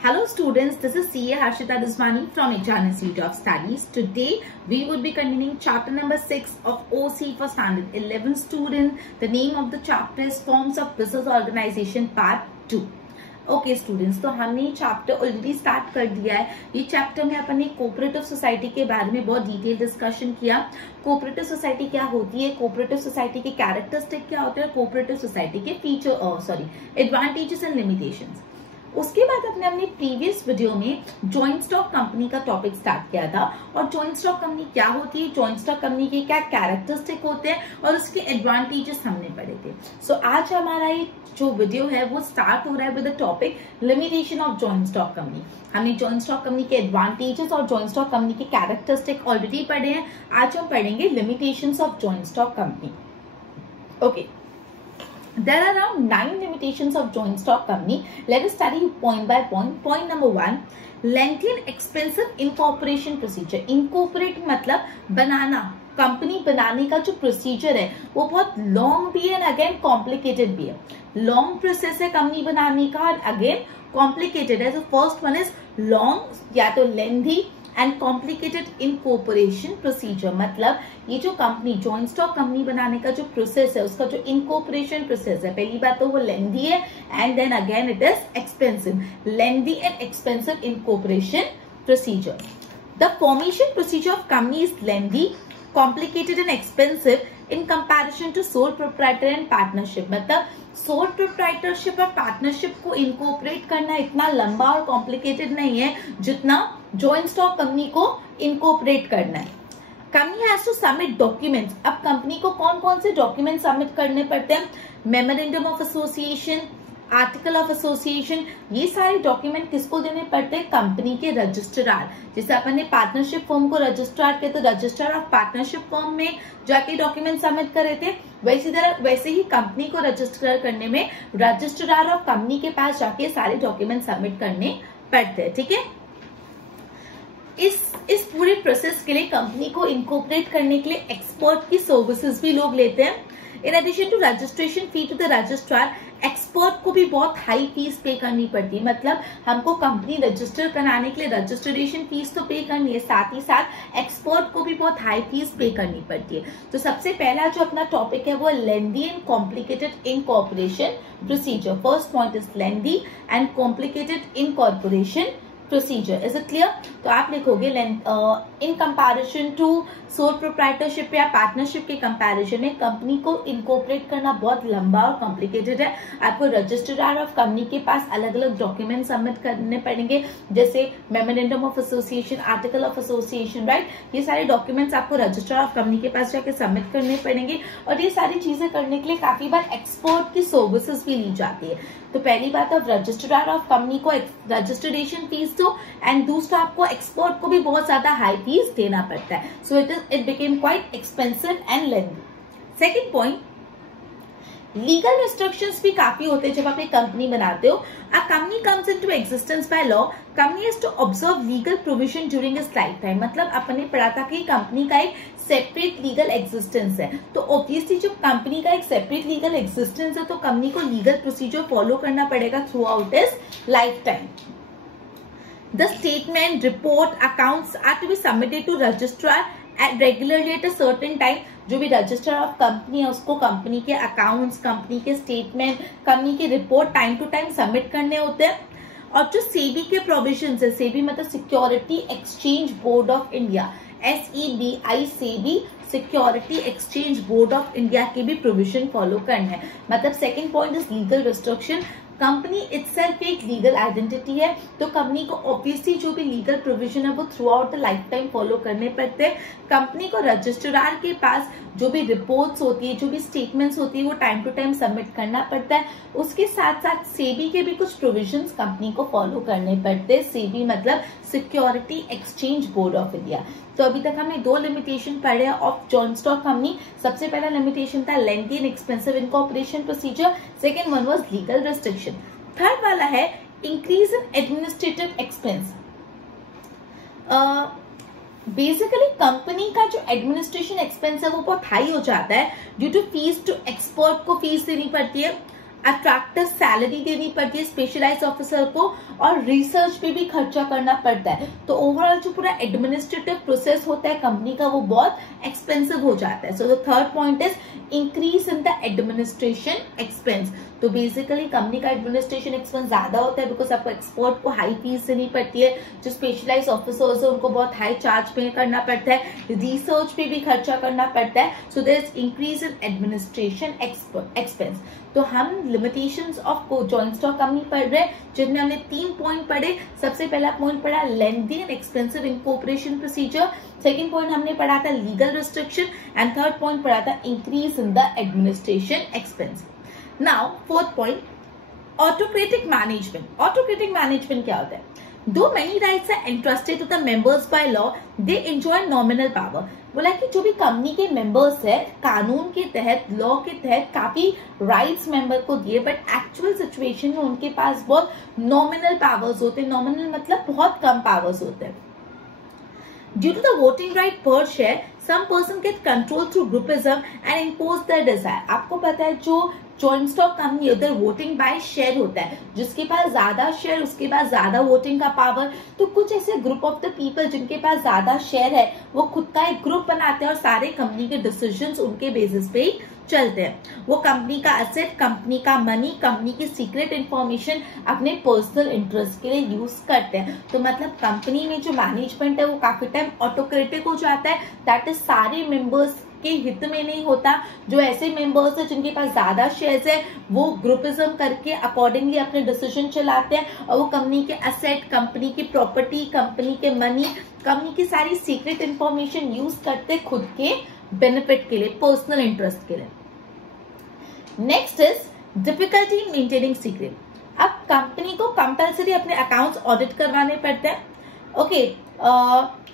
Hello students, this is CA Harshita Dusmani from Echan Institute of Studies. Today we would be continuing chapter number 6 of OC for standard 11 student. The name of the chapter is Forms of Business Organization Part 2. Okay students, तो हमने ये chapter already start कर दिया है। ये chapter में अपन ने cooperative society के बारे में बहुत डिटेल डिस्कशन किया। कोऑपरेटिव सोसाइटी क्या होती है, कोऑपरेटिव सोसाइटी के कैरेक्टरिस्टिक क्या होते हैं, कोऑपरेटिव सोसाइटी के फीचर एडवांटेजेस एंड लिमिटेशंस। उसके बाद अपने प्रीवियस वीडियो में जॉइंट स्टॉक कंपनी का टॉपिक स्टार्ट किया था और जॉइंट स्टॉक कंपनी क्या होती है, जॉइंट स्टॉक कंपनी के क्या कैरेक्टरिस्टिक होते हैं और उसके एडवांटेजेस हमने पढ़े थे। सो आज हमारा ये जो वीडियो है वो स्टार्ट हो रहा है with the topic limitation of joint stock company. हमने जॉइंट स्टॉक कंपनी के एडवांटेजेस और जॉइंट स्टॉक कंपनी के कैरेक्टरिस्टिक ऑलरेडी पढ़े हैं। आज हम पढ़ेंगे limitations of joint stock company. Okay, there are around 9 limitations of joint stock company. Let us study point by point. Point number 1, lengthy and expensive incorporation procedure. Incorporate मतलब बनाना, company बनाने का जो procedure है वो बहुत लॉन्ग भी है, again complicated भी है। लॉन्ग प्रोसेस है कंपनी बनाने का, अगेन कॉम्प्लिकेटेड है। तो फर्स्ट वन इज लॉन्ग या तो lengthy and complicated incorporation procedure. मतलब ये जो कंपनी जॉइंट स्टॉक कंपनी बनाने का जो प्रोसेस है, उसका जो इनकॉर्पोरेशन प्रोसेस है, पहली बात तो वो लेंथी है and then again it is expensive. Lengthy and expensive incorporation procedure. The formation procedure of company is lengthy, complicated and expensive in comparison to sole proprietor and partnership. मतलब sole proprietorship और partnership को incorporate करना इतना लंबा और complicated नहीं है जितना जॉइंट स्टॉक कंपनी को इनकॉर्पोरेट करना है। Company has to submit documents. अब कंपनी को कौन कौन से डॉक्यूमेंट सबमिट करने पड़ते हैं? Memorandum of association, article of association, ये सारे डॉक्यूमेंट किसको देने पड़ते हैं? कंपनी के रजिस्ट्रार। जैसे अपन ने पार्टनरशिप फॉर्म को रजिस्ट्रार किया तो रजिस्ट्रार ऑफ पार्टनरशिप फॉर्म में जाके डॉक्यूमेंट सबमिट करे थे, वैसे ही कंपनी को रजिस्टर करने में रजिस्ट्रार ऑफ कंपनी के पास जाके सारे डॉक्यूमेंट सबमिट करने पड़ते हैं। ठीक है, इस पूरे प्रोसेस के लिए कंपनी को इनकॉर्पोरेट करने के लिए एक्सपर्ट की सर्विसेज भी लोग लेते हैं। In addition to registration fee to the registrar, expert को भी बहुत हाई फीस पे करनी पड़ती है। मतलब हमको कंपनी रजिस्टर कराने के लिए रजिस्ट्रेशन फीस तो पे करनी है, साथ ही साथ एक्सपर्ट को भी बहुत हाई फीस पे करनी पड़ती है। तो सबसे पहला जो अपना टॉपिक है वो lengthy and complicated incorporation procedure. First point is lengthy and complicated incorporation procedure. Is it clear? तो आप लिखोगे in comparison to sole proprietorship या पार्टनरशिप के कंपैरिजन में कंपनी को इनकॉर्पोरेट करना बहुत लंबा और कॉम्प्लिकेटेड है। आपको रजिस्ट्रार ऑफ कंपनी के पास अलग अलग डॉक्यूमेंट सबमिट करने पड़ेंगे, जैसे memorandum of association, article of association, right. ये सारे डॉक्यूमेंट्स आपको रजिस्ट्रार ऑफ कंपनी के पास जाके सबमिट करने पड़ेंगे और ये सारी चीजें करने के लिए काफी बार एक्सपर्ट की सर्विसेज भी ली जाती है। तो पहली बात आप रजिस्ट्रार ऑफ कंपनी को रजिस्ट्रेशन फीस दो एंड दूसरा आपको एक्सपर्ट को भी बहुत ज्यादा हाई फीस देना पड़ता है। So it became quite expensive and lengthy. Second point, legal restrictions भी काफी होते हैं जब आप एक कंपनी बनाते हो। A company comes into existence by law, company has to observe legal provision during its life time. मतलब अपने पढ़ा था कि कंपनी का एक सेपरेट लीगल एग्जिस्टेंस है, तो ऑब्वियसली जब कंपनी का एक सेपरेट लीगल एग्जिस्टेंस है तो कंपनी को लीगल प्रोसीजर फॉलो करना पड़ेगा through out it's life time. The statement, report, accounts are to be submitted to registrar at regularly at a certain time. जो भी रजिस्ट्रार ऑफ कंपनी है उसको company के अकाउंट्स, कंपनी के statement, company की report time to time submit करने होते हैं। और जो सेबी के प्रोविजंस है, सेबी मतलब security exchange board of India, SEBI, SEBI security exchange board of India के भी प्रोविजन फॉलो करना है। मतलब second point is legal restriction. Company itself एक लीगल आइडेंटिटी है, तो कंपनी को ऑब्वियसली जो भी लीगल प्रोविजन है वो through out the life time follow करने पड़ते हैं। कंपनी को रजिस्ट्रार के पास जो भी रिपोर्ट्स होती है, जो भी स्टेटमेंट्स होती है वो टाइम टू टाइम सबमिट करना पड़ता है। उसके साथ साथ सेबी के भी कुछ प्रोविजंस कंपनी को फॉलो करने पड़ते हैं। सेबी मतलब security exchange board of India. तो अभी तक हमने 2 लिमिटेशन पढ़े ऑफ जॉइंट स्टॉक कंपनी। सबसे पहला लिमिटेशन था lengthy and expensive incorporation procedure, second one was legal restriction. Third वाला है increase in administrative expense. Basically company का जो एडमिनिस्ट्रेशन एक्सपेंस है वो बहुत हाई हो जाता है due to fees to expert को फीस देनी पड़ती है, अट्रैक्टिव सैलरी देनी पड़ती है स्पेशलाइज ऑफिसर को, और रिसर्च पे भी खर्चा करना पड़ता है। तो ओवरऑल जो पूरा एडमिनिस्ट्रेटिव प्रोसेस होता है कंपनी का वो बहुत एक्सपेंसिव हो जाता है। So the third point is increase in the administration expense. तो बेसिकली कंपनी का एडमिनिस्ट्रेशन एक्सपेंस ज्यादा होता है बिकॉज आपको एक्सपर्ट को हाई फीस देनी पड़ती है, जो स्पेशलाइज ऑफिसर्स है उनको बहुत हाई चार्ज पे करना पड़ता है, रिसर्च पे भी खर्चा करना पड़ता है। So there is increase in administration expense. तो हम limitations of joint stock company पढ़ रहे हैं, जिनमें हमने 3 पॉइंट पढ़े। सबसे पहला पॉइंट पढ़ा lengthy and expensive incorporation procedure, second point हमने पढ़ा था legal restriction, and third point पढ़ा था increase in the administration expense. Now fourth point, autocratic management. Autocratic management क्या होता है? Though many rights are entrusted to the members by law, they enjoy nominal power. बोला कि जो भी company के मेंबर्स है कानून के तहत, लॉ के तहत काफी राइट्स मेंबर को दिए, बट एक्चुअल सिचुएशन में उनके पास बहुत नॉमिनल पावर्स होते हैं। नॉमिनल मतलब बहुत कम पावर्स होते हैं। Due to the voting right per share, some person get control through groupism and impose their desire. आपको पता है जो जॉइंट स्टॉक कंपनी उधर वोटिंग बाय शेयर होता है, जिसके पास ज्यादा शेयर उसके पास ज्यादा वोटिंग का पावर। तो कुछ ऐसे ग्रुप ऑफ द पीपल जिनके पास ज्यादा शेयर है वो खुद का एक ग्रुप बनाते हैं और सारे कंपनी के डिसीजंस उनके बेसिस पे ही चलते हैं। वो कंपनी का एसेट, कंपनी का मनी, कंपनी की सीक्रेट इंफॉर्मेशन अपने पर्सनल इंटरेस्ट के लिए यूज करते हैं। तो मतलब कंपनी में जो मैनेजमेंट है वो काफी टाइम ऑटोक्रेटिक हो जाता है, दैट इज सारे मेंबर्स के हित में नहीं होता। जो ऐसे मेंबर्स है जिनके पास ज्यादा शेयर्स है वो ग्रुपिज्म करके अकॉर्डिंगली अपने डिसीजन चलाते हैं, और वो कंपनी के एसेट, कंपनी की प्रॉपर्टी, कंपनी के मनी, कंपनी की सारी सीक्रेट इंफॉर्मेशन यूज करते खुद के बेनिफिट के लिए, पर्सनल इंटरेस्ट के लिए। Next is difficulty in maintaining secret. अब कंपनी को कंपलसरी अपने अकाउंट्स ऑडिट करवाने पड़ते हैं, ओके।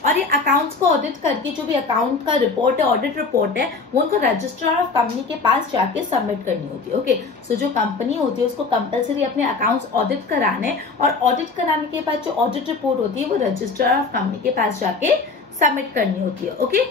और ये अकाउंट्स को ऑडिट करके जो भी अकाउंट का रिपोर्ट है, ऑडिट रिपोर्ट है, वो उनको रजिस्ट्रार ऑफ कंपनी के पास जाके सबमिट करनी होती है, ओके। सो जो कंपनी होती है उसको कंपलसरी अपने अकाउंट्स ऑडिट कराने, और ऑडिट कराने के बाद जो ऑडिट रिपोर्ट होती है वो रजिस्ट्रार ऑफ कंपनी के पास जाके सबमिट करनी होती है, ओके।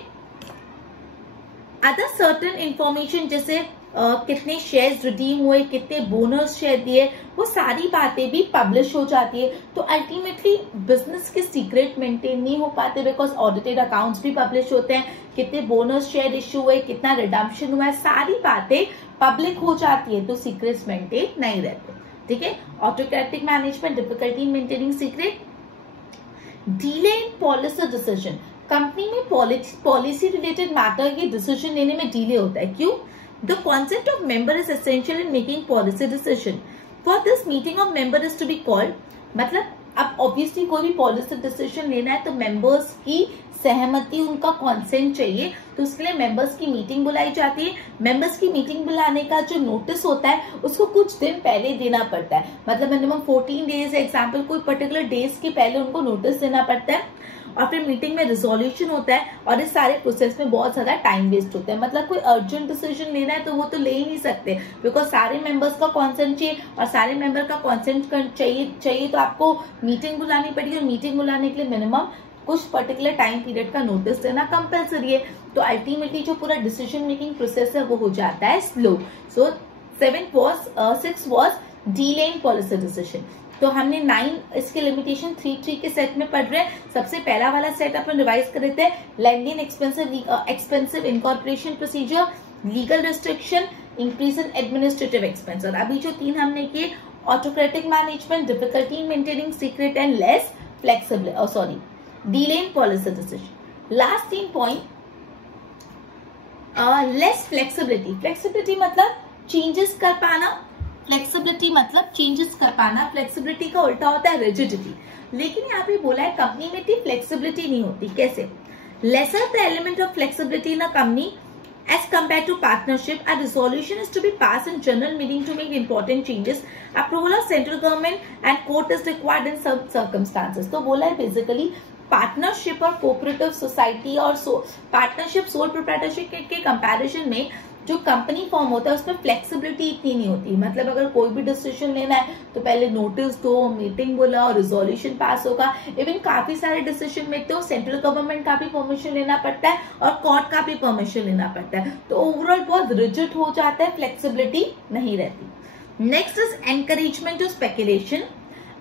अदर सर्टेन इंफॉर्मेशन जैसे कितने शेयर्स रिडीम हुए, कितने बोनस शेयर दिए, वो सारी बातें भी पब्लिश हो जाती है। तो अल्टीमेटली बिजनेस के सीक्रेट मेंटेन नहीं हो पाते बिकॉज ऑडिटेड अकाउंट्स भी पब्लिश होते हैं, कितने बोनस शेयर इश्यू हुए, कितना रिडम्पशन हुआ है, सारी बातें पब्लिक हो जाती है, तो सीक्रेट्स मेंटेन नहीं रहते, ठीक है। Autocratic management, difficulty in maintaining secret, delay in policy decision. Company में पॉलिसी रिलेटेड मैटर ये डिसीजन लेने में डिले होता है, क्यों? The concept of member is essential in making policy decision. For this meeting of member is to be called. मतलब अब obviously कोई भी पॉलिसी डिसीजन लेना है तो मेंबर्स की सहमति, उनका कॉन्सेंट चाहिए, तो उसके लिए मेंबर्स की मीटिंग बुलाई जाती है। मेंबर्स की मीटिंग बुलाने का जो नोटिस होता है उसको कुछ दिन पहले देना पड़ता है, मतलब मिनिमम 14 डेज एग्जाम्पल, कोई पर्टिकुलर डेज के पहले उनको नोटिस देना पड़ता है, और फिर मीटिंग में रिजोल्यूशन होता है, और इस सारे प्रोसेस में बहुत ज्यादा टाइम वेस्ट होता है। मतलब कोई अर्जेंट डिसीजन लेना है तो वो तो ले ही नहीं सकते बिकॉज सारे मेंबर्स का कॉन्सेंट चाहिए, और सारे मेंबर का कॉन्सेंट चाहिए तो आपको मीटिंग बुलानी पड़ेगी, और मीटिंग बुलाने के लिए मिनिमम कुछ पर्टिकुलर टाइम पीरियड का नोटिस देना कंपलसरी है। तो अल्टीमेटली जो पूरा डिसीजन मेकिंग प्रोसेस है वो हो जाता है slow. So 6 was delay in policy decision. तो हमने 9 इसके लिमिटेशन 3 के सेट में पढ़ रहे हैं। सबसे पहला वाला सेट अपन रिवाइज कर रहे थे, lengthy and expensive incorporation procedure, legal restriction, increase in administrative expense. और अभी जो 3 हमने किए, autocratic management, difficulty in maintaining secret and less flexible delay in policy decision. Last 3 point, less flexibility. Flexibility मतलब changes कर पाना, फ्लेक्सिबिलिटी मतलब changes कर पाना, फ्लेक्सिबिलिटी का उल्टा होता है रिजिडिटी। लेकिन यहाँ पे बोला है कंपनी में इतनी फ्लेक्सिबिलिटी नहीं होती। कैसे? Lesser the element of flexibility in a company as compared to partnership, a resolution is to be passed in general meeting to make important changes. Approval of central government and court is required in some circumstances. तो बोला है basically partnership और cooperative society और partnership sole proprietorship के comparison में जो company form होता है उसमें फ्लेक्सिबिलिटी इतनी नहीं होती। मतलब अगर कोई भी डिसीजन लेना है तो पहले नोटिस दो, मीटिंग बोला और रिजोल्यूशन पास होगा। इवन काफी सारे डिसीजन में तो सेंट्रल गवर्नमेंट का भी परमिशन लेना पड़ता है और कोर्ट का भी परमिशन लेना पड़ता है। तो ओवरऑल बहुत रिजिड हो जाता है, फ्लेक्सिबिलिटी नहीं रहती। Next is encouragement to speculation.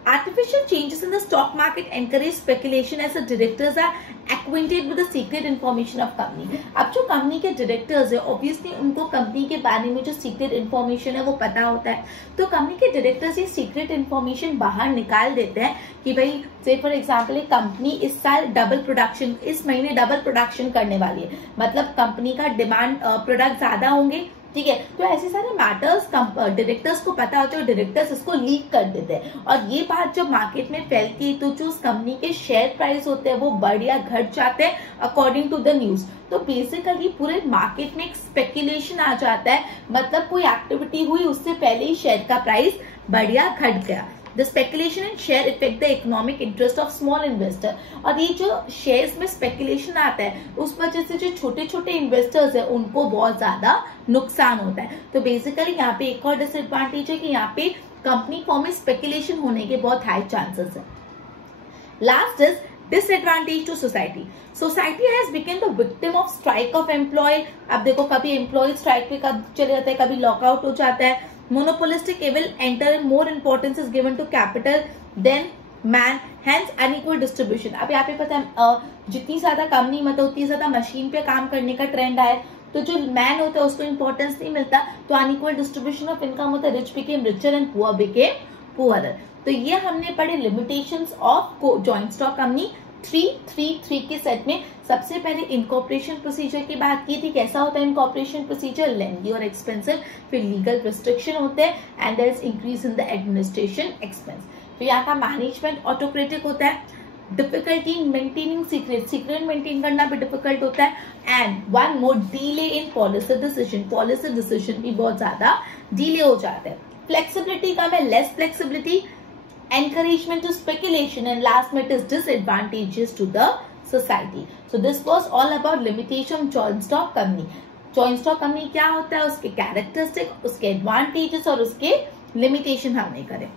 Artificial changes in the stock market encourage speculation as the directors are acquainted with the secret information of company. अब जो कंपनी के डायरेक्टर्स है ऑब्वियसली उनको कंपनी के बारे में जो सीक्रेट इन्फॉर्मेशन है वो पता होता है, तो कंपनी के डायरेक्टर्स ये सीक्रेट इन्फॉर्मेशन बाहर निकाल देते हैं कि भाई से फॉर एग्जांपल एक कंपनी इस साल डबल प्रोडक्शन, इस महीने डबल प्रोडक्शन करने वाली है, मतलब कंपनी का डिमांड प्रोडक्ट ज्यादा होंगे, ठीक है। तो ऐसे सारे मैटर्स डायरेक्टर्स को पता होते हैं, डायरेक्टर्स इसको लीक कर देते हैं और ये बात जब मार्केट में फैलती है तो जो उस कंपनी के शेयर प्राइस होते हैं वो बढ़ या घट जाते हैं अकॉर्डिंग टू द न्यूज। तो बेसिकली पूरे मार्केट में एक स्पेकुलेशन आ जाता है, मतलब कोई एक्टिविटी हुई उससे पहले ही शेयर का प्राइस बढ़ या घट गया। The speculation in share affect the economic interest of small investor। और ये जो शेयर्स में स्पेकुलेशन आता है उस वजह से जो छोटे छोटे इन्वेस्टर्स है उनको बहुत ज्यादा नुकसान होता है। तो बेसिकली यहाँ पे एक और डिसएडवांटेज है कि यहाँ पे कंपनी फॉर्म में स्पेकुलेशन होने के बहुत हाई चांसेस है। Last is disadvantage to society. Society has become the victim of strike of employ. अब देखो कभी एम्प्लॉय स्ट्राइक पे कब चले जाते हैं, कभी लॉकआउट हो जाता है। Monopolistic will enter and more importance is given to capital than man, hence unequal distribution। अब यहाँ पे पता है जितनी ज्यादा कंपनी मतलब उतनी ज्यादा मशीन पे काम करने का ट्रेंड आया, तो जो मैन होता है उसको इंपॉर्टेंस नहीं मिलता, तो अनइक्वल डिस्ट्रीब्यूशन ऑफ इनकम होता है, rich became richer and poor became poorer. तो ये हमने पढ़े limitations of joint stock company 333 के सेट में। सबसे पहले इनकॉर्पोरेशन प्रोसीजर की बात की थी, कैसा होता है इनकॉर्पोरेशन प्रोसीजर, लेंदी और एक्सपेंसिव, फिर लीगल रिस्ट्रिक्शन होते हैं and there is increase in the administration expense. तो यहाँ का मैनेजमेंट ऑटोक्रेटिक होता है, difficulty in maintaining secret, secret maintain करना भी डिफिकल्ट होता है, and one more delay in policy decision, policy decision भी बहुत ज्यादा डिले हो जाता है। फ्लेक्सिबिलिटी कम है, less flexibility, encouragement to speculation, and last it is disadvantages to the society. So this was all about limitation of joint stock company. joint stock company क्या होता है, उसके कैरेक्टरिस्टिक, उसके एडवांटेजेस और उसके लिमिटेशन हमने करे।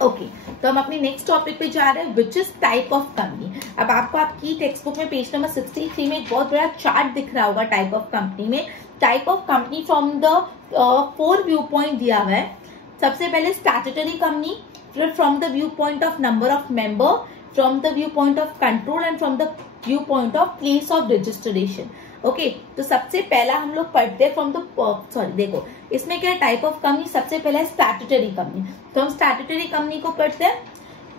ओके तो हम अपने नेक्स्ट टॉपिक पे जा रहे हैं which is type of company. अब आपको आपकी टेक्स्ट बुक में पेज नंबर 63 में एक बहुत बड़ा चार्ट दिख रहा होगा टाइप ऑफ कंपनी में। Type of company from the 4 view point दिया हुआ है। सबसे पहले statutory company, from the viewpoint of number of member, from the viewpoint of control and from the viewpoint of place of registration। Okay तो सबसे पहला हम लोग पढ़ते हैं फ्रॉम द देखो इसमें क्या टाइप ऑफ कंपनी, सबसे पहला है स्टैट्यूटरी कंपनी। तो हम स्टैट्यूटरी कंपनी को पढ़ते हैं।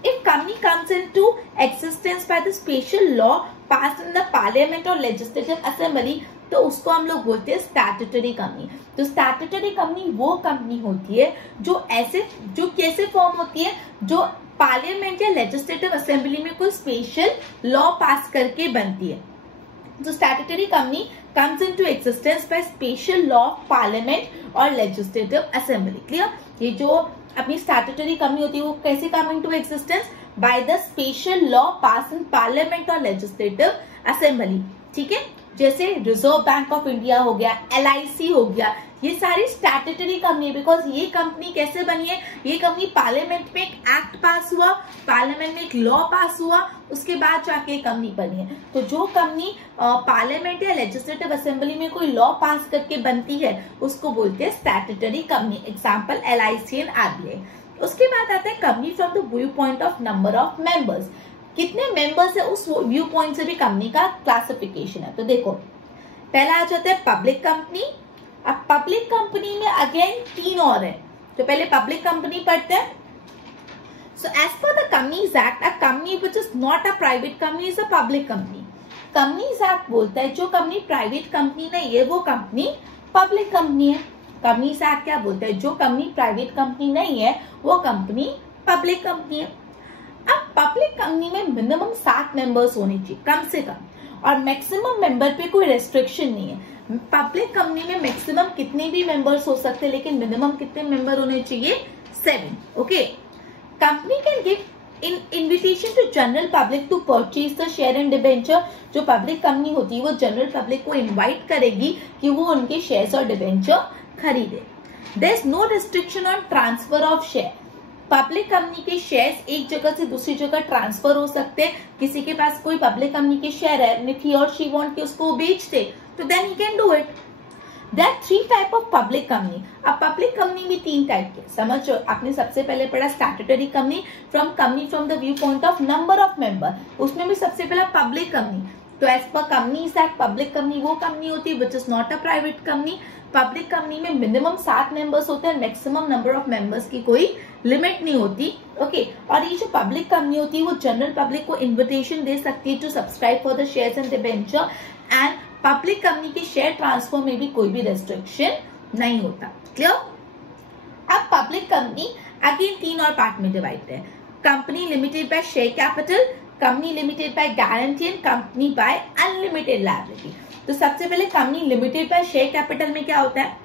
If company comes into existence by the special law pass in the parliament और लेजिस्लेटिव असेंबली, तो उसको हम लोग बोलते हैं स्टैट्यूटरी कंपनी। तो स्टैट्यूटरी कंपनी वो कंपनी होती है जो कैसे फॉर्म होती है, जो पार्लियामेंट या लेजिस्लेटिव असेंबली में कोई स्पेशल लॉ पास करके बनती है। तो statutory company comes into existence by special law parliament और लेजिस्लेटिव असेंबली। क्लियर? ये जो अपनी स्टैट्यूटरी कंपनी होती है वो कैसे come into existence, by the special law pass in parliament और लेजिस्लेटिव असेंबली। ठीक है, जैसे रिजर्व बैंक ऑफ इंडिया हो गया, LIC हो गया, ये सारी स्टैट्यूटरी कंपनी है। बिकॉज ये कंपनी कैसे बनी है, ये कंपनी पार्लियामेंट में एक एक्ट पास हुआ, पार्लियामेंट में एक लॉ पास हुआ, उसके बाद जाके कंपनी बनी है। तो जो कंपनी पार्लियामेंट या लेजिस्लेटिव असेंबली में कोई लॉ पास करके बनती है उसको बोलते हैं statutory company. Example LIC and RBI। उसके बाद आता है company from the view point of number of members, कितने मेंबर्स है उस व्यू पॉइंट से भी कंपनी का क्लासिफिकेशन है। तो देखो पहला आ जाता है पब्लिक कंपनी। अब पब्लिक कंपनी में अगेन 3 और है, तो पहले पब्लिक कंपनी पढ़ते हैं। So as per the companies act, a company which is not a private company is a public company. Companies act बोलता है जो कंपनी प्राइवेट कंपनी नहीं है वो कंपनी पब्लिक कंपनी है। कंपनीज एक्ट क्या बोलता है, जो कंपनी प्राइवेट कंपनी नहीं है वो कंपनी पब्लिक कंपनी है। अब पब्लिक कंपनी में मिनिमम 7 मेंबर्स होने चाहिए कम से कम, और मैक्सिमम मेंबर पे कोई रेस्ट्रिक्शन नहीं है। पब्लिक कंपनी में मैक्सिमम कितने भी मेंबर्स हो सकते हैं, लेकिन मिनिमम कितने मेंबर होने चाहिए, 7। Okay, company can give invitation to general public to purchase the share and debenture. जो पब्लिक कंपनी होती है वो जनरल पब्लिक को इन्वाइट करेगी कि वो उनके शेयर्स और डिबेंचर खरीदे। There is no restriction on transfer of share. Public company के शेयर्स एक जगह से दूसरी जगह ट्रांसफर हो सकते हैं। किसी के पास कोई पब्लिक कंपनी के शेयर है, इफ ही और शी वांट कि उसको बेच दे, तो then he can do it. There are 3 type of public company. अब पब्लिक कंपनी भी 3 टाइप के, समझो आपने सबसे पहले पढ़ा statutory company from the view point of number of member, उसमें भी सबसे पहला पब्लिक कंपनी। तो as per companies act public company वो कंपनी होती है विच is not a private company. Public company में मिनिमम 7 मेंबर्स होते हैं, मैक्सिमम नंबर ऑफ मेंबर्स की कोई लिमिट नहीं होती। ओके और ये जो पब्लिक कंपनी होती है वो जनरल पब्लिक को इन्विटेशन दे सकती है to subscribe for the shares and debenture, and public company के शेयर ट्रांसफर में भी कोई भी रेस्ट्रिक्शन नहीं होता। क्लियर? अब पब्लिक कंपनी अगेन 3 और पार्ट में डिवाइड है, company limited by share capital, company limited by guarantee and company by unlimited liability. तो सबसे पहले company limited by share capital में क्या होता है?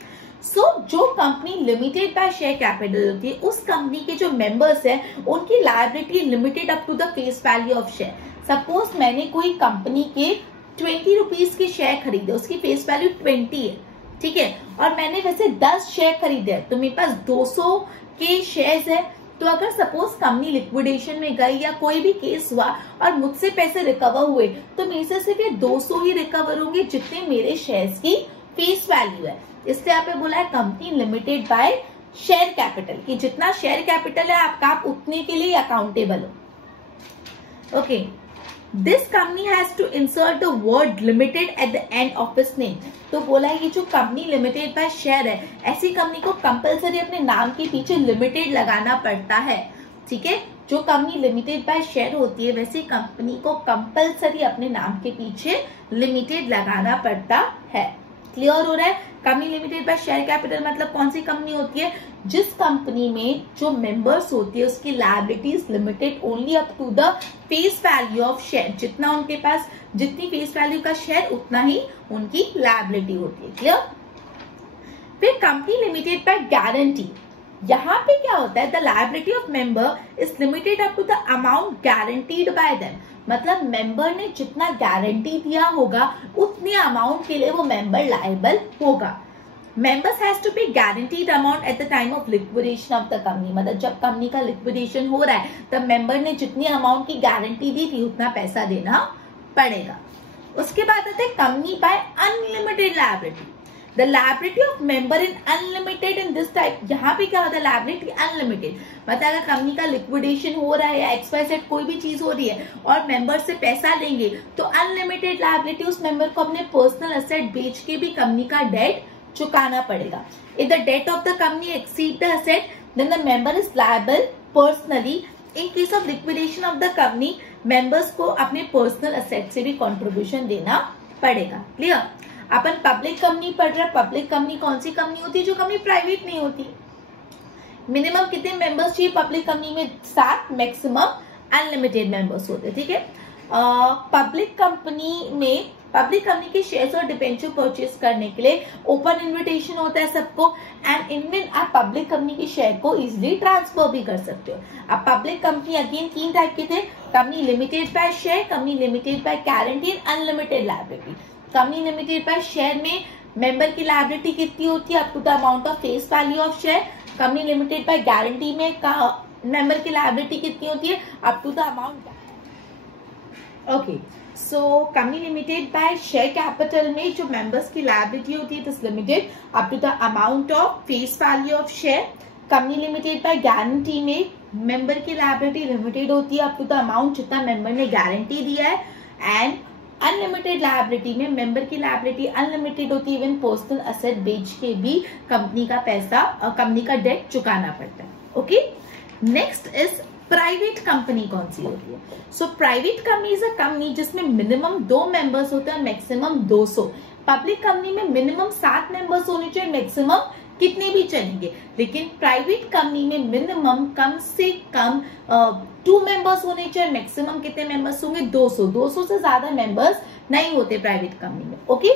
जो company limited by share capital होती है उस कंपनी के जो मेंबर्स हैं उनकी liability limited up to the face value of share. Suppose मैंने कोई कंपनी के 20 रुपीज के शेयर खरीदे, उसकी फेस वैल्यू 20 है, ठीक है, और मैंने वैसे 10 शेयर खरीदे तो मेरे पास 200 के शेयर्स है। तो अगर सपोज कंपनी लिक्विडेशन में गई या कोई भी केस हुआ और मुझसे पैसे रिकवर हुए तो मेरे से सिर्फ ये 200 ही रिकवर होंगे जितने मेरे शेयर्स की फेस वैल्यू है। इससे आपने बोला है company limited by share capital, कि जितना शेयर कैपिटल है आपका आप उतने के लिए अकाउंटेबल हो। Okay, this company has to insert the word limited at the end of its name. तो बोला है ये जो कंपनी लिमिटेड बाय शेयर है, ऐसी कंपनी को कंपलसरी अपने नाम के पीछे लिमिटेड लगाना पड़ता है, ठीक है। जो कंपनी लिमिटेड बाय शेयर होती है वैसी कंपनी को कंपलसरी अपने नाम के पीछे लिमिटेड लगाना पड़ता है। क्लियर हो रहा है? Company limited by share capital मतलब कौन सी कंपनी होती है? जिस कंपनी में जो मेंबर्स होती है उसकी liabilities limited only up to the face value of share, जितना उनके पास जितनी फेस वैल्यू का शेयर उतना ही उनकी लायबिलिटी होती है। क्लियर? फिर कंपनी लिमिटेड बाय गारंटी, यहाँ पे क्या होता है? The liability of member is limited up to the amount guaranteed by them. मतलब मेंबर ने जितना गारंटी दिया होगा उतने अमाउंट के लिए वो मेंबर लायबल होगा। Members has to pay guaranteed amount at the time of liquidation of the company. मतलब जब कंपनी का लिक्विडेशन हो रहा है तब मेंबर ने जितनी अमाउंट की गारंटी दी थी उतना पैसा देना पड़ेगा। उसके बाद आते हैं company by unlimited liability. The liability of member in unlimited in this type. यहाँ पे क्या होता है? लायबिलिटी अनलिमिटेड मतलब अगर कंपनी का लिक्विडेशन हो रहा है या XYZ कोई भी चीज हो रही है और मेंबर से पैसा लेंगे तो अनलिमिटेड लायबिलिटी उस मेंबर को अपने पर्सनल एसेट बेच के भी कंपनी का डेट चुकाना पड़ेगा। If the debt of the company exceed the asset then the member is liable personally. In case of liquidation of the company members को अपने पर्सनल एसेट से भी कंट्रीब्यूशन देना पड़ेगा। क्लियर? अपन पब्लिक कंपनी पढ़ रहे हैं। पब्लिक कंपनी कौन सी कंपनी होती है? जो कंपनी प्राइवेट नहीं होती। मिनिमम कितने मेंबर्स चाहिए पब्लिक कंपनी में? 7, मैक्सिमम अनलिमिटेड मेंबर्स होते, ठीक है। पब्लिक कंपनी के शेयर्स और डिबेंचर परचेज करने के लिए ओपन इन्विटेशन होता है सबको, एंड इनमें आप पब्लिक कंपनी के शेयर को इजिली ट्रांसफर भी कर सकते हो। अब पब्लिक कंपनी अगेन 3 टाइप के थे, company limited by share, company limited by guarantee and unlimited liability. Company limited by share में मेंबर की लायबिलिटी कितनी होती है? Up to the amount of face value of share. Company limited by guarantee में member की liability कितनी होती है? Up to the amount. Okay, so company limited by share capital में जो मेंबर्स की लायबिलिटी होती है it is limited up to the amount of face value of share. Company limited by guarantee में मेंबर की लायबिलिटी लिमिटेड होती है up to the amount जितना मेंबर ने गारंटी दिया है, एंड अनलिमिटेड लायबिलिटी में मेंबर की लायबिलिटी अनलिमिटेड होती है, इवन पर्सनल एसेट बेच के भी कंपनी का पैसा कंपनी का डेट चुकाना पड़ता है। Okay, next is private company कौन सी होती है? So private company is a company जिसमें मिनिमम 2 मेंबर्स होते हैं, मैक्सिमम 200। पब्लिक कंपनी में मिनिमम 7 मेंबर्स होने चाहिए, मैक्सिमम कितने भी चलेंगे, लेकिन प्राइवेट कंपनी में मिनिमम कम से कम 2 मेंबर्स होने चाहिए, मैक्सिमम कितने मेंबर्स होंगे? 200। 200 से ज्यादा मेंबर्स नहीं होते प्राइवेट कंपनी में। Okay,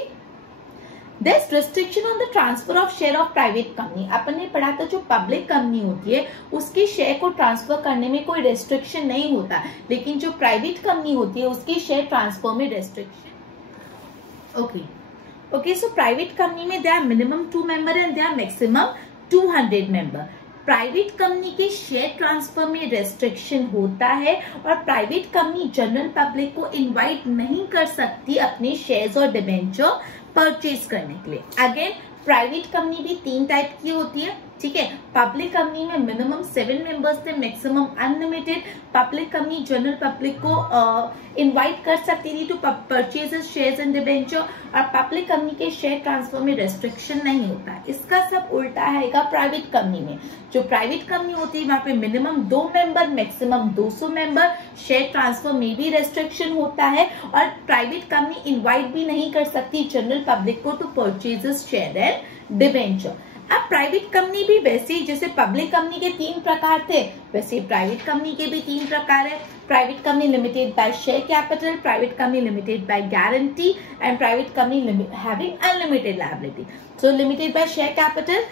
There's restriction on the transfer of share of private company। अपन ने पढ़ा था जो पब्लिक कंपनी होती है उसके शेयर को ट्रांसफर करने में कोई रेस्ट्रिक्शन नहीं होता, लेकिन जो प्राइवेट कंपनी होती है उसके शेयर ट्रांसफर में restriction. Okay, so private company में there are minimum 2 member and there are maximum 200 member। Private company के शेयर ट्रांसफर में रेस्ट्रिक्शन होता है और प्राइवेट कंपनी जनरल पब्लिक को इनवाइट नहीं कर सकती अपने शेयर्स और डिबेंचर परचेज करने के लिए। अगेन प्राइवेट कंपनी भी 3 टाइप की होती है, ठीक है। पब्लिक कंपनी में मिनिमम 7 मेंबर्स थे, maximum unlimited. Public company general public को इनवाइट कर सकती थी to purchase shares and debenture, और पब्लिक कंपनी के शेयर ट्रांसफर में रेस्ट्रिक्शन नहीं होता है। इसका सब उल्टा है प्राइवेट कंपनी में। जो प्राइवेट कंपनी होती है वहां पे minimum 2 member, maximum 200 member, share transfer में भी रेस्ट्रिक्शन होता है, और प्राइवेट कंपनी इनवाइट भी नहीं कर सकती जनरल पब्लिक को to purchase share and debenture. अब प्राइवेट कंपनी भी वैसे ही जैसे पब्लिक कंपनी के 3 प्रकार थे, वैसे प्राइवेट कंपनी के भी 3 प्रकार है। Private company limited by share capital, private company limited by guarantee, and private company having unlimited liability. So limited by share capital,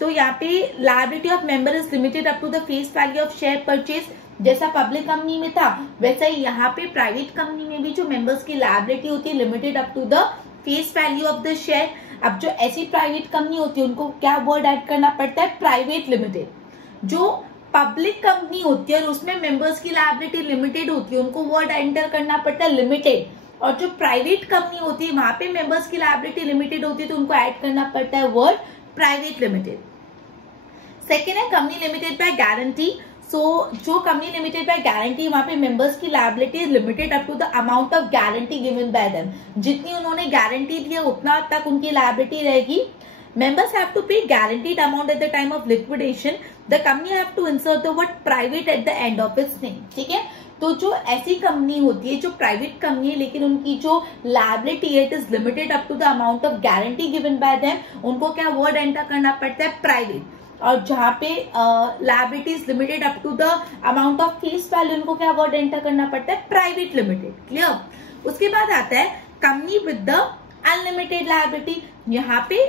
तो यहाँ पे liability of member is limited up to the face value of share purchase. जैसा public company में था वैसा ही यहाँ पे private company में भी जो मेंबर्स की लायबिलिटी होती है limited up to the face value of the share. अब जो ऐसी प्राइवेट कंपनी होती है उनको क्या वर्ड ऐड करना पड़ता है, प्राइवेट लिमिटेड। जो पब्लिक कंपनी होती है और उसमें मेंबर्स की लायबिलिटी लिमिटेड होती है उनको वर्ड एंटर करना पड़ता है लिमिटेड। और जो प्राइवेट कंपनी होती है वहां पे मेंबर्स की लायबिलिटी लिमिटेड होती है तो उनको ऐड करना पड़ता है वर्ड प्राइवेट लिमिटेड। सेकेंड है कंपनी लिमिटेड बाय गारंटी। जो कंपनी लिमिटेड बाय गारंटी वहां पे मेंबर्स की liability limited up to the amount of guarantee given by them. जितनी उन्होंने गारंटी दिया उतना तक उनकी लायबिलिटी रहेगी। Members have to pay guaranteed amount at the time of liquidation. The company have to insert the word private at the end of its name, ठीक है। तो जो ऐसी कंपनी होती है जो प्राइवेट कंपनी है लेकिन उनकी जो लायबिलिटी है it is limited up to the amount of guarantee given by them, उनको क्या वर्ड एंटर करना पड़ता है प्राइवेट। और जहां पे liabilities limited up to the amount of face value उनको क्या वर्ड एंटर करना पड़ता है प्राइवेट लिमिटेड। क्लियर। उसके बाद आता है company with the unlimited liability. यहाँ पे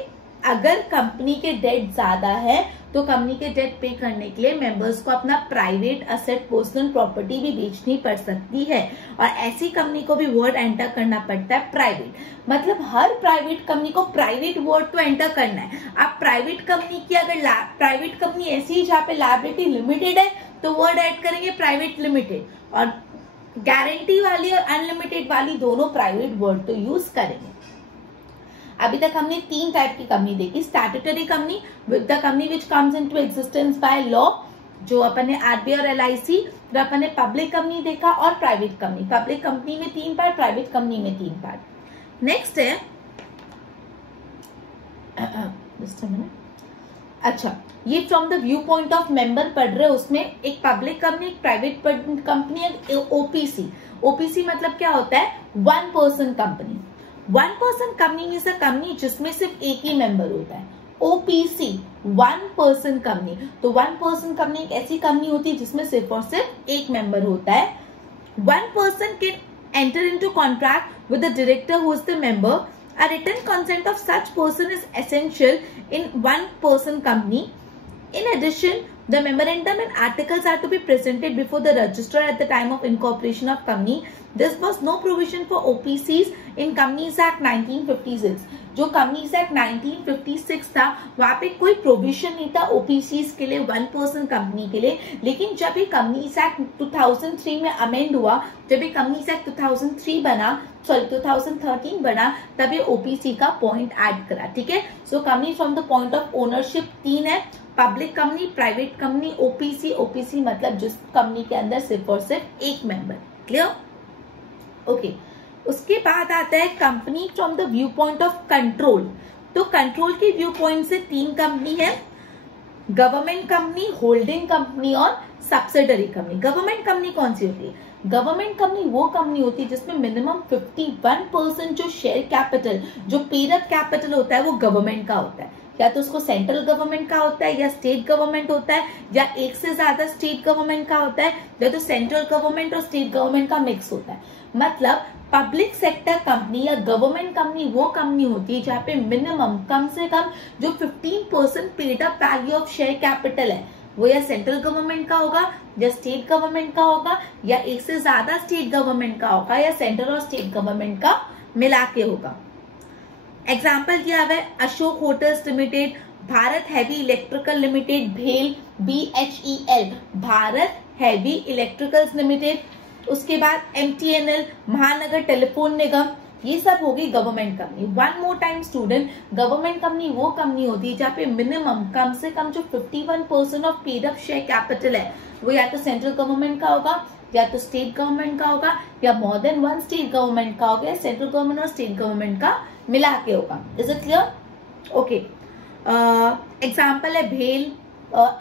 अगर कंपनी के डेट ज्यादा है तो कंपनी के डेट पे करने के लिए मेंबर्स को अपना प्राइवेट असेट पर्सनल प्रॉपर्टी भी बेचनी पड़ सकती है, और ऐसी कंपनी को भी वर्ड एंटर करना पड़ता है प्राइवेट। मतलब हर प्राइवेट कंपनी को प्राइवेट वर्ड तो एंटर करना है। अब प्राइवेट कंपनी की अगर प्राइवेट कंपनी ऐसी ही जहाँ पे लायबिलिटी लिमिटेड है तो वर्ड ऐड करेंगे प्राइवेट लिमिटेड, और गारंटी वाली और अनलिमिटेड वाली दोनों प्राइवेट वर्ड तो यूज करेंगे। अभी तक हमने 3 टाइप की कंपनी देखी। Statutory company with the company which comes into existence by law, जो अपन ने आरबीआई और एलआईसी। फिर अपन ने पब्लिक कंपनी देखा और प्राइवेट कंपनी। पब्लिक कंपनी में 3 पार्ट, प्राइवेट कंपनी में 3 पार्ट। नेक्स्ट है अच्छा, ये from the view point of member पढ़ रहे हैं। उसमें एक पब्लिक कंपनी, एक प्राइवेट कंपनी, एक ओपीसी। ओपीसी मतलब क्या होता है, 1 person company. 1 person company means a company जिसमें सिर्फ एक ही मेंबर होता है। ओपीसी 1 पर्सन कंपनी, तो 1 पर्सन कंपनी एक ऐसी कंपनी होती है जिसमें सिर्फ और सिर्फ एक मेंबर होता है। 1 person can enter into contract with the director who is the member. A written consent of such person is essential in 1 person company. In addition, the memorandum and articles are to be presented before the registrar at the time of incorporation of company. This was no provision for OPCs in Companies Act 1956. जो Companies Act 1956 था वहाँ पे कोई provision नहीं था OPCs के लिए, 1 person company के लिए। लेकिन जब ये Companies Act 2003 में अमेंड हुआ, जब ये Companies Act 2013 बना, तब ये OPC का पॉइंट ऐड करा, ठीक है। So company from the point of ownership 3 है, public company, private company, OPC. OPC मतलब जिस कंपनी के अंदर सिर्फ और सिर्फ एक मेंबर। Clear, okay. उसके बाद आता है company from the view point of control. तो कंट्रोल के व्यू पॉइंट से 3 कंपनी है, गवर्नमेंट कंपनी, होल्डिंग कंपनी और सब्सिडरी कंपनी। गवर्नमेंट कंपनी कौन सी होती है, गवर्नमेंट कंपनी वो कंपनी होती है जिसमें मिनिमम 51% जो शेयर कैपिटल, जो पेड अप कैपिटल होता है वो गवर्नमेंट का होता है। या तो उसको सेंट्रल गवर्नमेंट का होता है, या स्टेट गवर्नमेंट होता है, या एक से ज्यादा स्टेट गवर्नमेंट का होता है, या तो सेंट्रल गवर्नमेंट और स्टेट गवर्नमेंट का मिक्स होता है। मतलब पब्लिक सेक्टर कंपनी या गवर्नमेंट कंपनी वो कंपनी होती है जहाँ पे मिनिमम कम से कम जो 15% paid up value of share capital है वो या सेंट्रल गवर्नमेंट का होगा, या स्टेट गवर्नमेंट का होगा, या एक से ज्यादा स्टेट गवर्नमेंट का होगा, या सेंट्रल और स्टेट गवर्नमेंट का मिला के होगा। एग्जाम्पल दिया हुआ है Ashok hotels limited, Bharat heavy electrical limited, भेल BHEL, Bharat heavy electricals limited. उसके बाद MTNL, महानगर टेलीफोन निगम, ये सब हो गई government company. One more time student, government company वो कंपनी होती है जहाँ पे मिनिमम कम से कम जो 51% of paid up share capital है वो या तो सेंट्रल गवर्नमेंट का होगा, या तो स्टेट गवर्नमेंट का होगा, या more than one state government का होगा, सेंट्रल गवर्नमेंट और स्टेट गवर्नमेंट का मिला के होगा। Is it clear? Okay, example है भेल,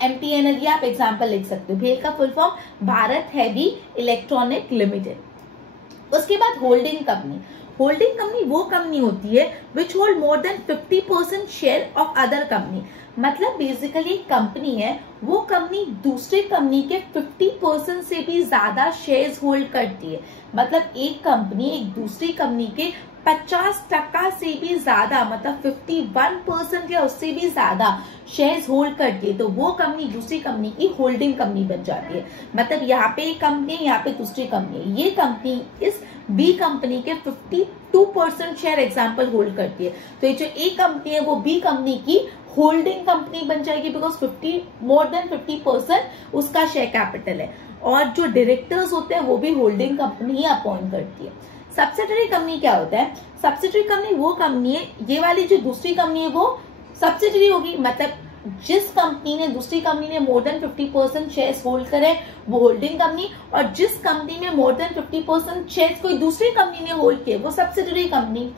MTNL, आप एग्जाम्पल लिख सकते हो। भेल का full form Bharat heavy electronic limited. उसके बाद होल्डिंग कंपनी। होल्डिंग कंपनी वो कंपनी होती है which hold more than 50% share of other company. मतलब बेसिकली कंपनी है, वो कंपनी दूसरे कंपनी के 50% से भी ज्यादा शेयर्स होल्ड करती है। मतलब एक कंपनी एक दूसरी कंपनी के 50% से भी ज्यादा, मतलब 51% या उससे भी ज्यादा शेयर्स होल्ड करती है, तो वो कंपनी दूसरी कंपनी की होल्डिंग कंपनी बन जाती है। मतलब यहाँ पे एक कंपनी है, यहाँ पे दूसरी कंपनी है, ये कंपनी इस बी कंपनी के 52% शेयर एग्जाम्पल होल्ड करती है, तो ये जो ए कंपनी है वो बी कंपनी की होल्डिंग कंपनी बन जाएगी, बिकॉज मोर देन 50% उसका शेयर कैपिटल है। और जो डायरेक्टर्स होते हैं वो भी होल्डिंग कंपनी ही अपॉइंट करती है। सब्सिडरी कंपनी क्या होता है? सब्सिडरी कंपनी वो कंपनी है, ये वाली जो दूसरी कंपनी है वो सब्सिडरी होगी। मतलब जिस कंपनी ने, दूसरी कंपनी ने मोर देन 50% शेयर्स होल्ड करे वो होल्डिंग कंपनी, और जिस कंपनी में मोर देन 50% शेयर्स कोई दूसरी कंपनी ने होल्ड किए वो सब्सिडरी कंपनी।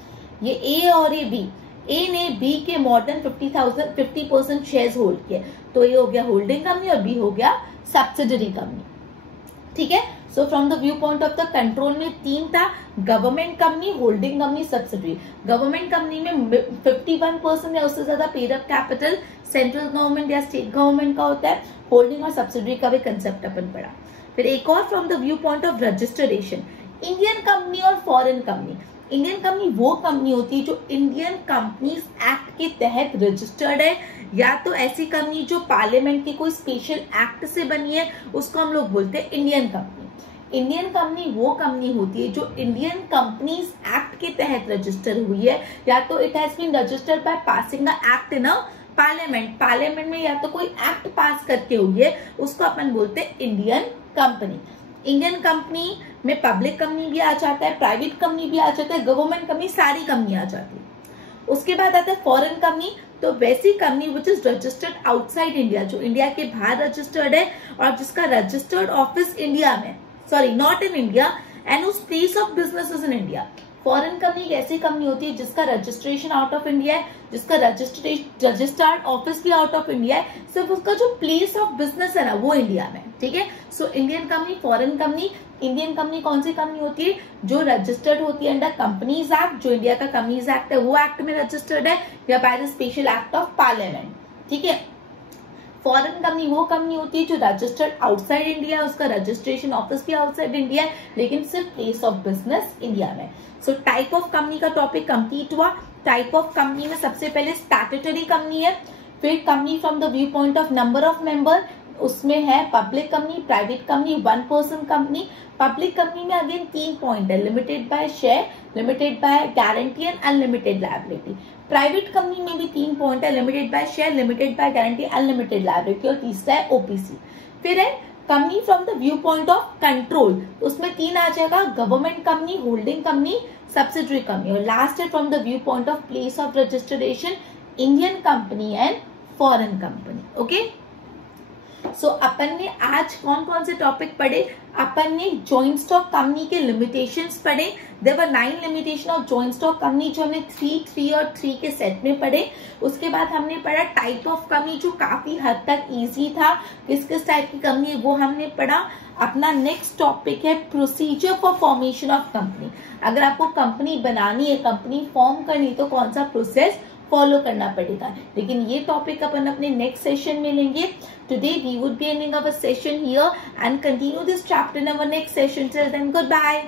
ये ए और ये बी, ए ने बी के मोर देन 50% शेयर्स होल्ड किए, तो ये हो गया होल्डिंग कंपनी और बी हो गया सब्सिडरी कंपनी। ठीक है, so from the view point of the control में 3 था, government company, holding company, subsidiary. Government company में 51% या उससे ज्यादा paid up capital central government या स्टेट गवर्नमेंट का होता है। होल्डिंग और सब्सिडरी का भी कंसेप्ट अपन पढ़ा। फिर एक और from the view point of registration, Indian company और फॉरेन कंपनी। इंडियन कंपनी वो कंपनी होती है जो इंडियन कंपनीज एक्ट के तहत रजिस्टर्ड है, या तो ऐसी कंपनी जो पार्लियामेंट के कोई स्पेशल एक्ट से बनी है, उसको हम लोग बोलते हैं इंडियन कंपनी। इंडियन कंपनी वो कंपनी होती है जो इंडियन कंपनीज एक्ट के तहत रजिस्टर हुई है, या तो it has been registered by passing the act in a parliament में या तो कोई एक्ट पास करके हुई है, उसको अपन बोलते हैं इंडियन कंपनी। इंडियन कंपनी में पब्लिक कंपनी भी आ जाता है, प्राइवेट कंपनी भी आ जाता है, गवर्नमेंट कंपनी, सारी कंपनी आ जाती है। उसके बाद आता है फॉरेन कंपनी, तो वैसी company which is registered outside India, जो इंडिया के बाहर रजिस्टर्ड है और जिसका रजिस्टर्ड ऑफिस इंडिया में, sorry not in India, and उस place of business is in India. Foreign company एक ऐसी कंपनी होती है जिसका रजिस्ट्रेशन आउट ऑफ इंडिया है, जिसका रजिस्टर्ड ऑफिस भी आउट ऑफ इंडिया है, सिर्फ उसका जो प्लेस ऑफ बिजनेस है ना वो इंडिया में। ठीक है, so Indian company, foreign company. Indian company कौन सी कंपनी होती है? जो रजिस्टर्ड होती है अंडर कंपनीज एक्ट, जो इंडिया का कंपनीज एक्ट है वो एक्ट में रजिस्टर्ड है, या by the special act of parliament. ठीक है, फॉरेन कंपनी वो कंपनी होती है जो रजिस्टर्ड आउटसाइड इंडिया है, उसका रजिस्ट्रेशन ऑफिस भी आउटसाइड इंडिया है, लेकिन सिर्फ प्लेस ऑफ बिजनेस इंडिया में। सो टाइप ऑफ कंपनी का टॉपिक कंप्लीट हुआ। टाइप ऑफ कंपनी में सबसे पहले स्टैट्यूटरी कंपनी है, फिर company from the view point of number of member, उसमें है public company, private company, 1 person company. Public company में अगेन 3 पॉइंट है, limited by share, limited by guarantee and unlimited liability. Private company में भी 3 point है, limited by share, limited by guarantee, unlimited liability, और तीसरा है ओपीसी। फिर है company from the view point of control, उसमें 3 आ जाएगा, government company, holding company, subsidiary company, और लास्ट है from the view point of place of registration, Indian company and foreign company. Okay, so अपन ने आज कौन कौन से टॉपिक पढ़े? अपन ने जॉइंट स्टॉक कंपनी के लिमिटेशंस पढ़े। There were 9 limitation of joint stock company, जो हमने 3, 3 और 3 के सेट में पढ़े। उसके बाद हमने पढ़ा टाइप ऑफ कंपनी, जो काफी हद तक इजी था, किस किस टाइप की कंपनी है वो हमने पढ़ा। अपना नेक्स्ट टॉपिक है procedure for formation of company. अगर आपको कंपनी बनानी है, कंपनी फॉर्म करनी, तो कौन सा प्रोसेस फॉलो करना पड़ेगा, लेकिन ये टॉपिक अपन अपने नेक्स्ट सेशन में लेंगे। Today we would be ending our session here and continue this chapter in our next session. Till then, good bye.